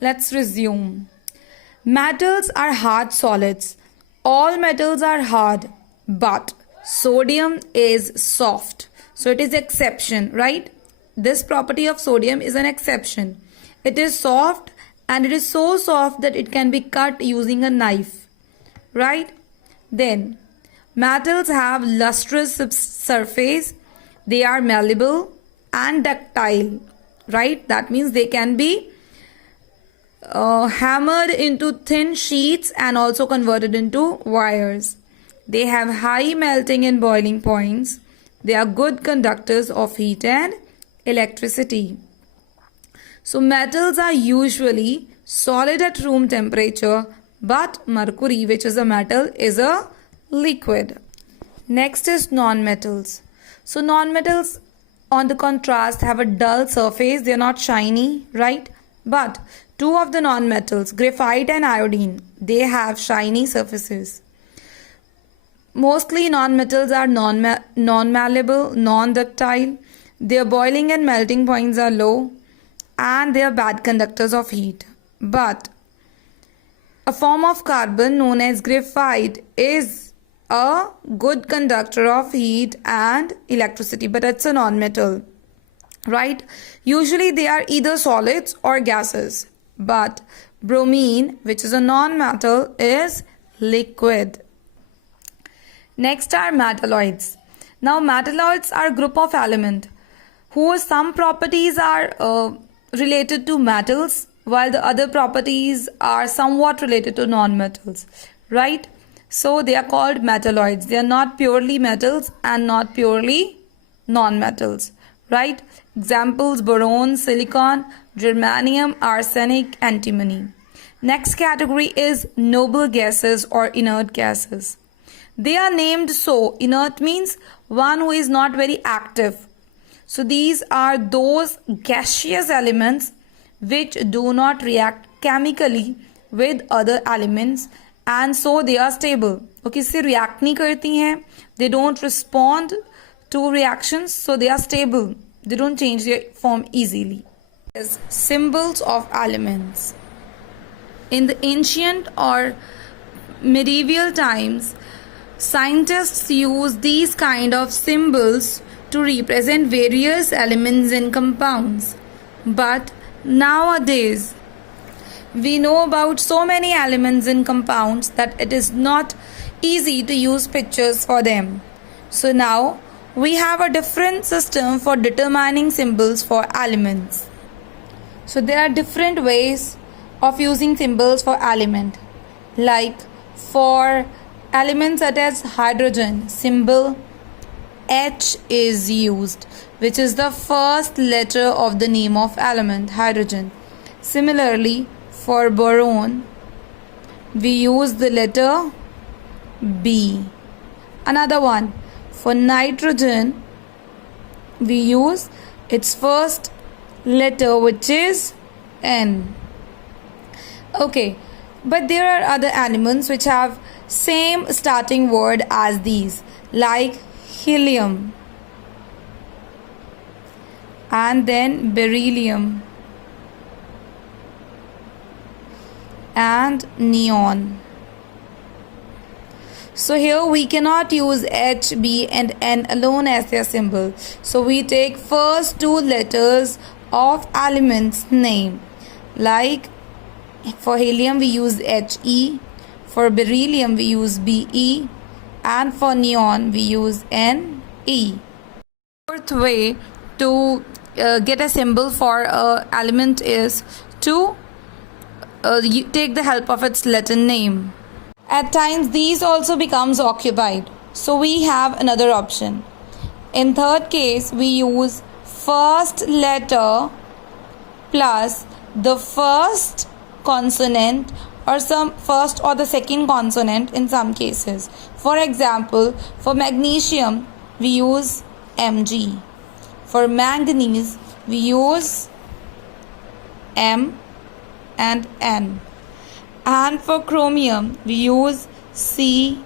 Let's resume. Metals are hard solids. All metals are hard, but sodium is soft. So it is exception, right? This property of sodium is an exception. It is soft and it is so soft that it can be cut using a knife, right? Then metals have lustrous surface. They are malleable and ductile, right? That means they can be hammered into thin sheets and also converted into wires. They have high melting and boiling points. They are good conductors of heat and electricity. So metals are usually solid at room temperature, but mercury, which is a metal, is a liquid. Next is non-metals. So non-metals, on the contrast, have a dull surface. They are not shiny, right? But two of the non-metals, graphite and iodine, they have shiny surfaces. Mostly non-metals are non-malleable, non-ductile. Their boiling and melting points are low and they are bad conductors of heat. But a form of carbon known as graphite is a good conductor of heat and electricity, but it's a non-metal, right? Usually they are either solids or gases, but bromine, which is a non-metal, is liquid. Next are metalloids. Now metalloids are a group of elements whose some properties are related to metals while the other properties are somewhat related to non-metals, right? So they are called metalloids. They are not purely metals and not purely non-metals, right? Examples: boron, silicon, germanium, arsenic, antimony. Next category is noble gases or inert gases. They are named so. Inert means one who is not very active. So these are those gaseous elements which do not react chemically with other elements and so they are stable. Okay, इससे react नहीं करती हैं. They don't respond to reactions, so they are stable. They don't change their form easily. As symbols of elements. In the ancient or medieval times, scientists used these kind of symbols to represent various elements and compounds. But nowadays, we know about so many elements and compounds that it is not easy to use pictures for them. So now we have a different system for determining symbols for elements. So there are different ways of using symbols for element. Like for elements such as hydrogen, symbol H is used, which is the first letter of the name of element, hydrogen. Similarly, for boron, we use the letter B. Another one, for nitrogen, we use its first letter, which is N. Okay, but there are other elements which have same starting word as these, like helium and then beryllium and neon. So here we cannot use H, B and N alone as their symbol. So we take first two letters of element's name. Like for helium we use He, for beryllium we use Be, and for neon we use Ne. Fourth way to get a symbol for an element is to you take the help of its Latin name. At times these also becomes occupied. So we have another option. In third case we use first letter plus the first consonant or some first or the second consonant in some cases. For example, for magnesium we use Mg. For manganese we use M and N. And for chromium we use Cr.